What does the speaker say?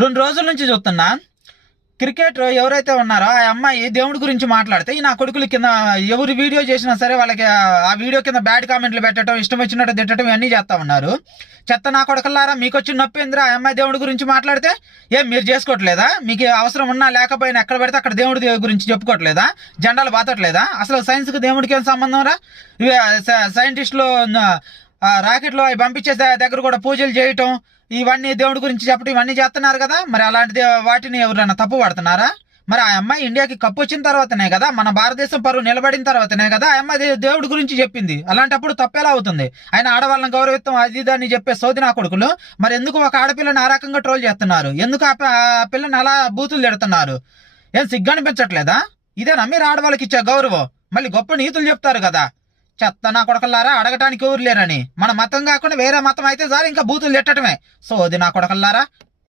2 రోజుల నుంచి చూస్తున్నా. క్రికెట్ ఎవరైతే ఉన్నారో ఆ అమ్మాయి దేవుడి గురించి మాట్లాడితే ఈ నా కొడుకులు కింద ఎవరు వీడియో చేసినా సరే వాళ్ళకి ఆ వీడియో కింద బ్యాడ్ కామెంట్లు పెట్టడం, ఇష్టం వచ్చినట్టు తిట్టడం ఇవన్నీ చేస్తా ఉన్నారు. చెత్త నా కొడుకులారా, మీకు వచ్చిన నొప్పి ఏందిరా? ఆ అమ్మాయి దేవుడి గురించి మాట్లాడితే ఏం మీరు చేసుకోవట్లేదా? మీకు అవసరం ఉన్నా లేకపోయినా ఎక్కడ పెడితే అక్కడ దేవుడి గురించి చెప్పుకోవట్లేదా? జెండాలు బాతట్లేదా? అసలు సైన్స్కి దేవుడికి ఏం సంబంధం రా? సైంటిస్టులు రాకెట్లో అవి పంపించే దగ్గర కూడా పూజలు చేయటం, ఇవన్నీ దేవుడి గురించి చెప్పడం ఇవన్నీ చేస్తున్నారు కదా. మరి అలాంటి వాటిని ఎవరైనా తప్పు పడుతున్నారా? మరి ఆ అమ్మాయి ఇండియాకి కప్పు వచ్చిన తర్వాతనే కదా, మన భారతదేశం పరువు నిలబడిన తర్వాతనే కదా ఆ అమ్మాయి దేవుడి గురించి చెప్పింది. అలాంటప్పుడు తప్పెలా అవుతుంది? ఆయన ఆడవాళ్ళని గౌరవిత్వం అది ఇదని చెప్పే సోది నా కొడుకులు మరి ఎందుకు ఒక ఆడపిల్లని ఆ రకంగా ట్రోల్ చేస్తున్నారు? ఎందుకు ఆ పిల్లని అలా బూతులు తిడుతున్నారు? ఏం సిగ్గు అనిపించట్లేదా? ఇదేనా మీరు ఆడవాళ్ళకి ఇచ్చే గౌరవం? మళ్ళీ గొప్ప నీతులు చెప్తారు కదా. చెత్త నా కొడకల్లారా, అడగటానికి ఎవరు లేరని. మన మతం కాకుండా వేరే మతం అయితే చాలు ఇంకా బూతులు తిట్టడమే. సోది నా కొడకల్లారా.